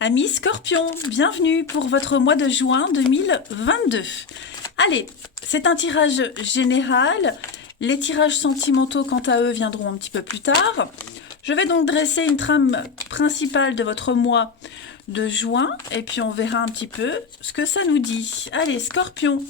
Amis Scorpion, bienvenue pour votre mois de juin 2022. Allez, c'est un tirage général. Les tirages sentimentaux, quant à eux, viendront un petit peu plus tard. Je vais donc dresser une trame principale de votre mois de juin et puis on verra un petit peu ce que ça nous dit. Allez, Scorpion,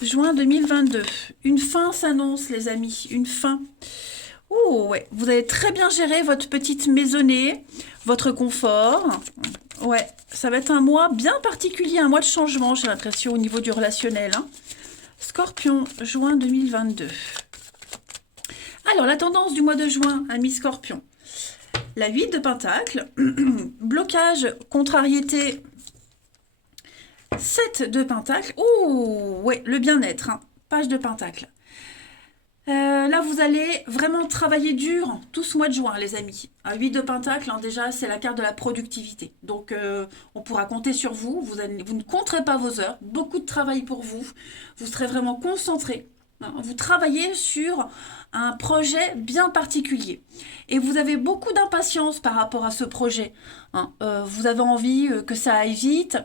juin 2022. Une fin s'annonce, les amis, une fin. Oh ouais, vous avez très bien géré votre petite maisonnée, votre confort. Ouais, ça va être un mois bien particulier, un mois de changement, j'ai l'impression, au niveau du relationnel. Scorpion, juin 2022. Alors, la tendance du mois de juin, amis Scorpion. La 8 de Pentacle, blocage, contrariété, 7 de Pentacle. Oh, ouais, le bien-être, page de Pentacle. Là, vous allez vraiment travailler dur tout ce mois de juin, les amis. 8 de Pentacle, déjà, c'est la carte de la productivité. Donc, on pourra compter sur vous. Vous ne compterez pas vos heures. Beaucoup de travail pour vous. Vous serez vraiment concentrés. Vous travaillez sur un projet bien particulier. Et vous avez beaucoup d'impatience par rapport à ce projet. Vous avez envie que ça aille vite.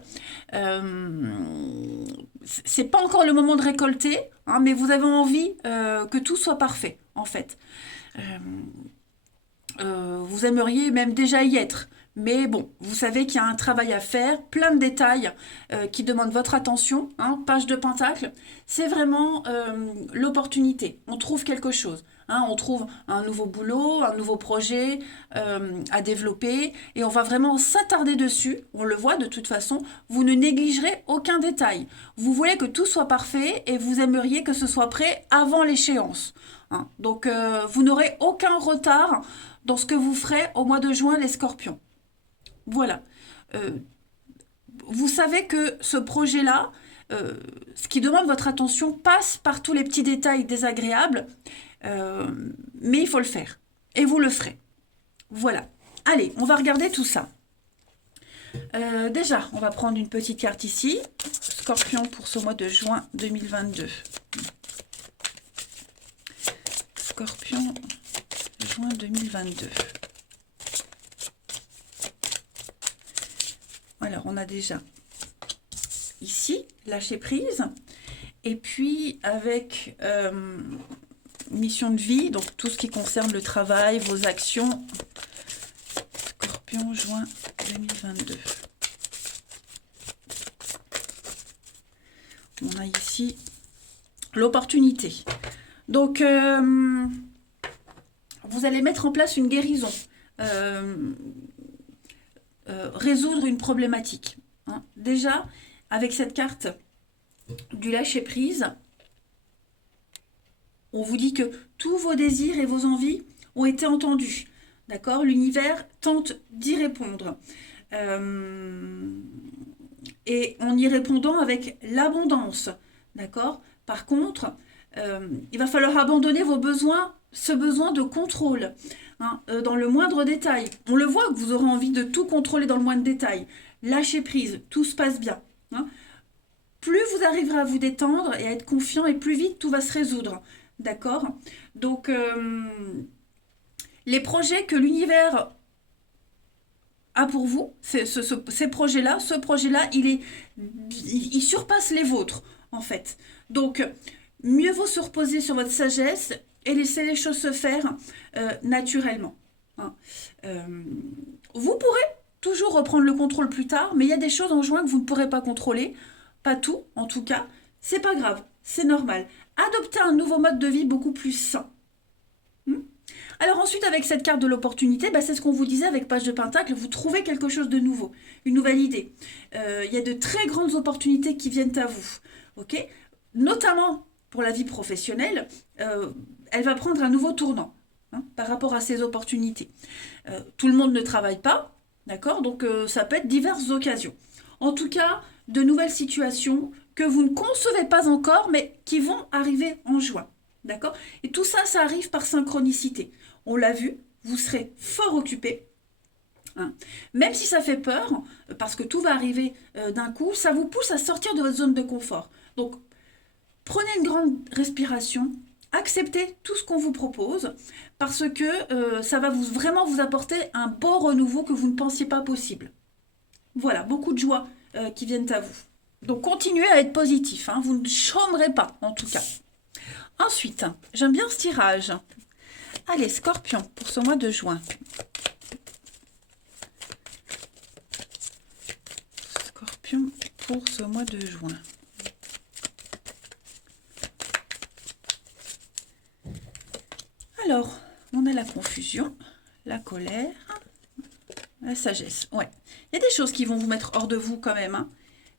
C'est pas encore le moment de récolter, mais vous avez envie que tout soit parfait, en fait. Vous aimeriez même déjà y être. Mais bon, vous savez qu'il y a un travail à faire, plein de détails qui demandent votre attention. Page de Pentacle, c'est vraiment l'opportunité. On trouve quelque chose. On trouve un nouveau boulot, un nouveau projet à développer et on va vraiment s'attarder dessus. On le voit de toute façon. Vous ne négligerez aucun détail. Vous voulez que tout soit parfait et vous aimeriez que ce soit prêt avant l'échéance. Donc, vous n'aurez aucun retard dans ce que vous ferez au mois de juin, les Scorpions. Voilà. Vous savez que ce projet-là, ce qui demande votre attention, passe par tous les petits détails désagréables, mais il faut le faire. Et vous le ferez. Voilà. Allez, on va regarder tout ça. Déjà, on va prendre une petite carte ici. Scorpion pour ce mois de juin 2022. Scorpion, juin 2022. Alors, on a déjà ici, lâcher prise. Et puis, avec mission de vie, donc tout ce qui concerne le travail, vos actions. Scorpion, juin 2022. On a ici l'opportunité. Donc, vous allez mettre en place une guérison. Résoudre une problématique. Déjà, avec cette carte du lâcher-prise, on vous dit que tous vos désirs et vos envies ont été entendus. D'accord ? L'univers tente d'y répondre. Et en y répondant avec l'abondance. D'accord ? Par contre, il va falloir abandonner vos besoins, ce besoin de contrôle. Dans le moindre détail. On le voit que vous aurez envie de tout contrôler dans le moindre détail. Lâchez prise, tout se passe bien. Plus vous arriverez à vous détendre et à être confiant, et plus vite tout va se résoudre. D'accord ? Donc, les projets que l'univers a pour vous, ces projets-là, ce projet-là, il surpasse les vôtres, en fait. Donc, mieux vaut se reposer sur votre sagesse et laisser les choses se faire naturellement. Vous pourrez toujours reprendre le contrôle plus tard, mais il y a des choses en juin que vous ne pourrez pas contrôler. Pas tout, en tout cas. C'est pas grave, c'est normal. Adoptez un nouveau mode de vie beaucoup plus sain. Alors ensuite, avec cette carte de l'opportunité, c'est ce qu'on vous disait avec Page de Pentacle, vous trouvez quelque chose de nouveau, une nouvelle idée. Il y a de très grandes opportunités qui viennent à vous. Ok ? Notamment pour la vie professionnelle, elle va prendre un nouveau tournant par rapport à ces opportunités. Tout le monde ne travaille pas, d'accord ? Donc ça peut être diverses occasions. En tout cas, de nouvelles situations que vous ne concevez pas encore, mais qui vont arriver en juin. D'accord ? Et tout ça, ça arrive par synchronicité. On l'a vu, vous serez fort occupé. Même si ça fait peur, parce que tout va arriver d'un coup, ça vous pousse à sortir de votre zone de confort. Donc, prenez une grande respiration, acceptez tout ce qu'on vous propose, parce que ça va vraiment vous apporter un beau renouveau que vous ne pensiez pas possible. Voilà, beaucoup de joie qui viennent à vous. Donc continuez à être positif, hein, vous ne chômerez pas en tout cas. Ensuite, j'aime bien ce tirage. Allez, Scorpion, pour ce mois de juin. Scorpion, pour ce mois de juin. Alors, on a la confusion, la colère, la sagesse. Ouais, il y a des choses qui vont vous mettre hors de vous quand même, hein.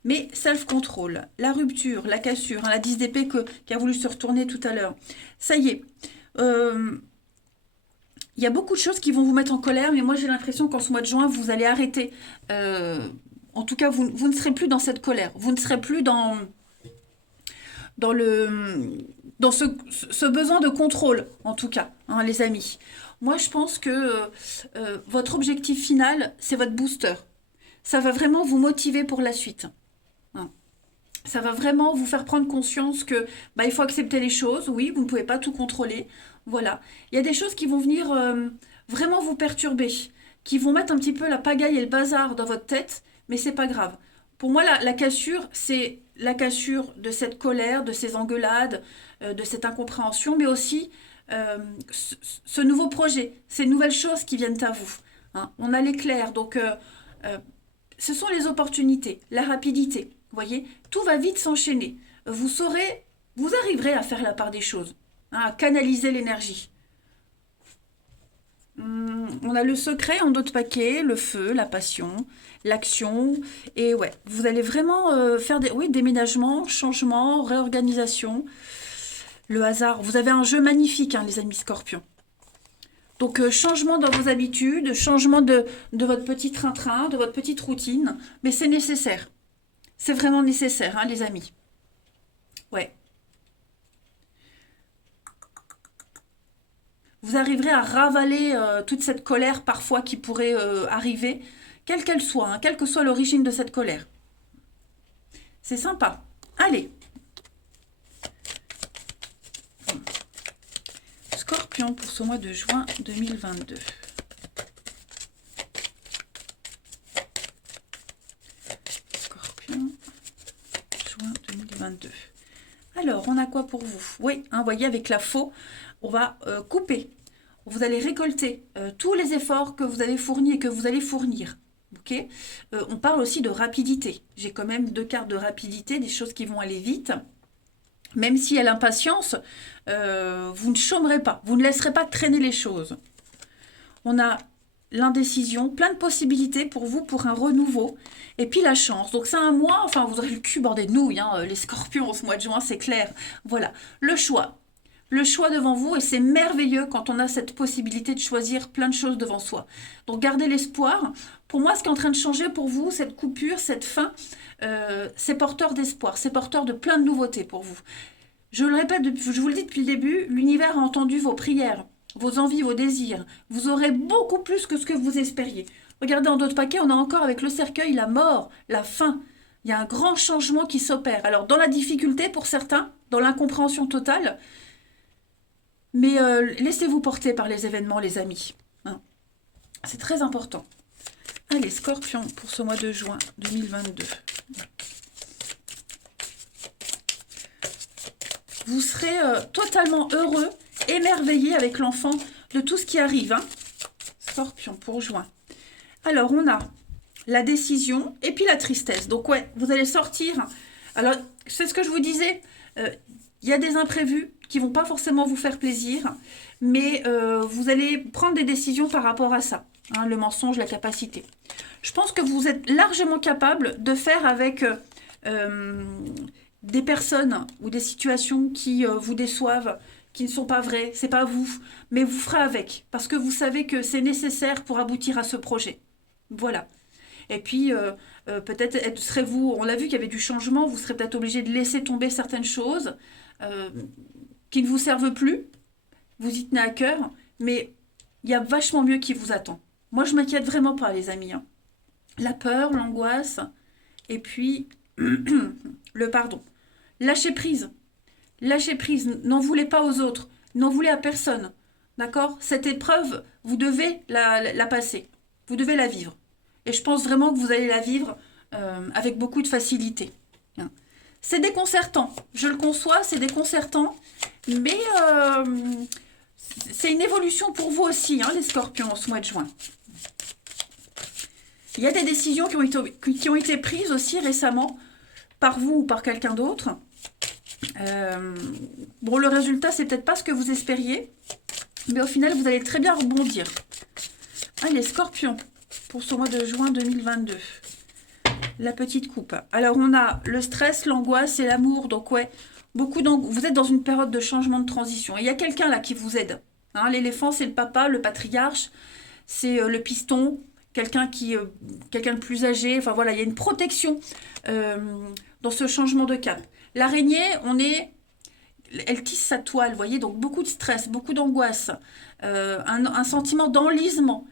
Mais self-control, la rupture, la cassure, hein, la 10 d'épée qui a voulu se retourner tout à l'heure. Ça y est. Il y a beaucoup de choses qui vont vous mettre en colère, mais moi j'ai l'impression qu'en ce mois de juin, vous allez arrêter. En tout cas, vous ne serez plus dans cette colère. Vous ne serez plus dans ce besoin de contrôle, en tout cas, hein, les amis. Moi, je pense que votre objectif final, c'est votre booster. Ça va vraiment vous motiver pour la suite. Hein. Ça va vraiment vous faire prendre conscience que il faut accepter les choses. Oui, vous ne pouvez pas tout contrôler. Voilà. Il y a des choses qui vont venir vraiment vous perturber, qui vont mettre un petit peu la pagaille et le bazar dans votre tête, mais c'est pas grave. Pour moi, la cassure, c'est la cassure de cette colère, de ces engueulades, de cette incompréhension, mais aussi ce nouveau projet, ces nouvelles choses qui viennent à vous. Hein. On a l'éclair, donc ce sont les opportunités, la rapidité. Vous voyez, tout va vite s'enchaîner. Vous arriverez à faire la part des choses, hein, à canaliser l'énergie. On a le secret en d'autres paquets, le feu, la passion, l'action. Et ouais, vous allez vraiment faire des déménagements, changements, réorganisation. Le hasard. Vous avez un jeu magnifique, hein, les amis Scorpions. Donc, changement dans vos habitudes, changement de votre petit train-train, de votre petite routine. Mais c'est nécessaire. C'est vraiment nécessaire, hein, les amis. Ouais. Vous arriverez à ravaler toute cette colère parfois qui pourrait arriver, quelle qu'elle soit, hein, quelle que soit l'origine de cette colère. C'est sympa. Allez. Scorpion pour ce mois de juin 2022. Scorpion, juin 2022. Alors, on a quoi pour vous? Oui, hein, voyez, avec la faux, on va couper. Vous allez récolter tous les efforts que vous avez fournis et que vous allez fournir. Okay, on parle aussi de rapidité. J'ai quand même 2 cartes de rapidité, des choses qui vont aller vite. Même s'il y a l'impatience, vous ne chômerez pas. Vous ne laisserez pas traîner les choses. On a l'indécision, plein de possibilités pour vous, pour un renouveau. Et puis la chance. Donc c'est un mois, enfin vous aurez le cul bordé de nouilles, hein, les scorpions ce mois de juin, c'est clair. Voilà, le choix. Le choix devant vous, et c'est merveilleux quand on a cette possibilité de choisir plein de choses devant soi. Donc gardez l'espoir. Pour moi, ce qui est en train de changer pour vous, cette coupure, cette fin, c'est porteur d'espoir, c'est porteur de plein de nouveautés pour vous. Je le répète, je vous le dis depuis le début, l'univers a entendu vos prières, vos envies, vos désirs. Vous aurez beaucoup plus que ce que vous espériez. Regardez en d'autres paquets, on a encore avec le cercueil la mort, la fin. Il y a un grand changement qui s'opère. Alors dans la difficulté pour certains, dans l'incompréhension totale, mais laissez-vous porter par les événements, les amis. Hein. C'est très important. Allez, Scorpion, pour ce mois de juin 2022. Vous serez totalement heureux, émerveillé avec l'enfant de tout ce qui arrive. Hein. Scorpion, pour juin. Alors, on a la décision et puis la tristesse. Donc, ouais, vous allez sortir. Alors, c'est ce que je vous disais. Il y a des imprévus qui vont pas forcément vous faire plaisir, mais vous allez prendre des décisions par rapport à ça. Hein, le mensonge, la capacité. Je pense que vous êtes largement capable de faire avec des personnes ou des situations qui vous déçoivent, qui ne sont pas vraies, c'est pas vous, mais vous ferez avec, parce que vous savez que c'est nécessaire pour aboutir à ce projet. Voilà. Et puis, peut-être serez-vous, on l'a vu qu'il y avait du changement, vous serez peut-être obligé de laisser tomber certaines choses qui ne vous servent plus, vous y tenez à cœur, mais il y a vachement mieux qui vous attend. Moi, je m'inquiète vraiment pas, les amis. Hein. La peur, l'angoisse, et puis le pardon. Lâchez prise. Lâchez prise. N'en voulez pas aux autres. N'en voulez à personne. D'accord? Cette épreuve, vous devez la passer. Vous devez la vivre. Et je pense vraiment que vous allez la vivre avec beaucoup de facilité. Hein. C'est déconcertant, je le conçois, c'est déconcertant, mais c'est une évolution pour vous aussi, hein, les scorpions, en ce mois de juin. Il y a des décisions qui ont été prises aussi récemment, par vous ou par quelqu'un d'autre. Bon, le résultat, c'est peut-être pas ce que vous espériez, mais au final, vous allez très bien rebondir. Allez, scorpion, pour ce mois de juin 2022. La petite coupe. Alors, on a le stress, l'angoisse et l'amour. Donc, ouais, vous êtes dans une période de changement de transition. Et il y a quelqu'un là qui vous aide. Hein, l'éléphant, c'est le papa, le patriarche. C'est le piston, quelqu'un de plus âgé. Enfin, voilà, il y a une protection dans ce changement de cap. L'araignée, elle tisse sa toile, vous voyez, donc beaucoup de stress, beaucoup d'angoisse, un sentiment d'enlisement.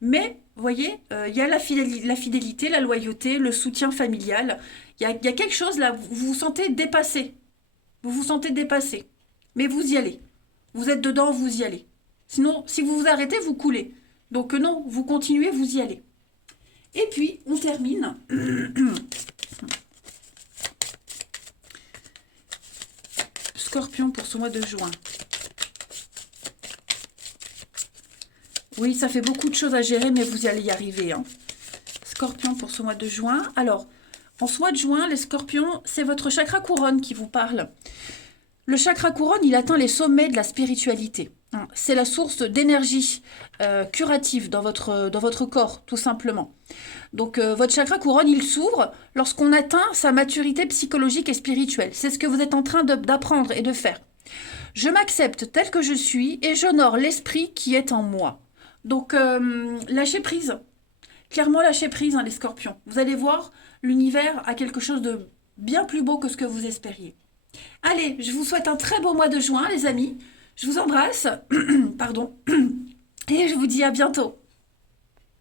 Mais, vous voyez, il y a la fidélité, la loyauté, le soutien familial. Il y a quelque chose là, vous vous sentez dépassé. Vous vous sentez dépassé. Mais vous y allez. Vous êtes dedans, vous y allez. Sinon, si vous vous arrêtez, vous coulez. Donc non, vous continuez, vous y allez. Et puis, on termine. Scorpion pour ce mois de juin. Oui, ça fait beaucoup de choses à gérer, mais vous allez y arriver. Hein. Scorpion pour ce mois de juin. Alors, en ce mois de juin, les scorpions, c'est votre chakra couronne qui vous parle. Le chakra couronne, il atteint les sommets de la spiritualité. C'est la source d'énergie curative dans votre corps, tout simplement. Donc, votre chakra couronne, il s'ouvre lorsqu'on atteint sa maturité psychologique et spirituelle. C'est ce que vous êtes en train d'apprendre et de faire. Je m'accepte tel que je suis et j'honore l'esprit qui est en moi. Donc, lâchez prise. Clairement, lâchez prise, hein, les scorpions. Vous allez voir, l'univers a quelque chose de bien plus beau que ce que vous espériez. Allez, je vous souhaite un très beau mois de juin, les amis. Je vous embrasse. Pardon. Et je vous dis à bientôt.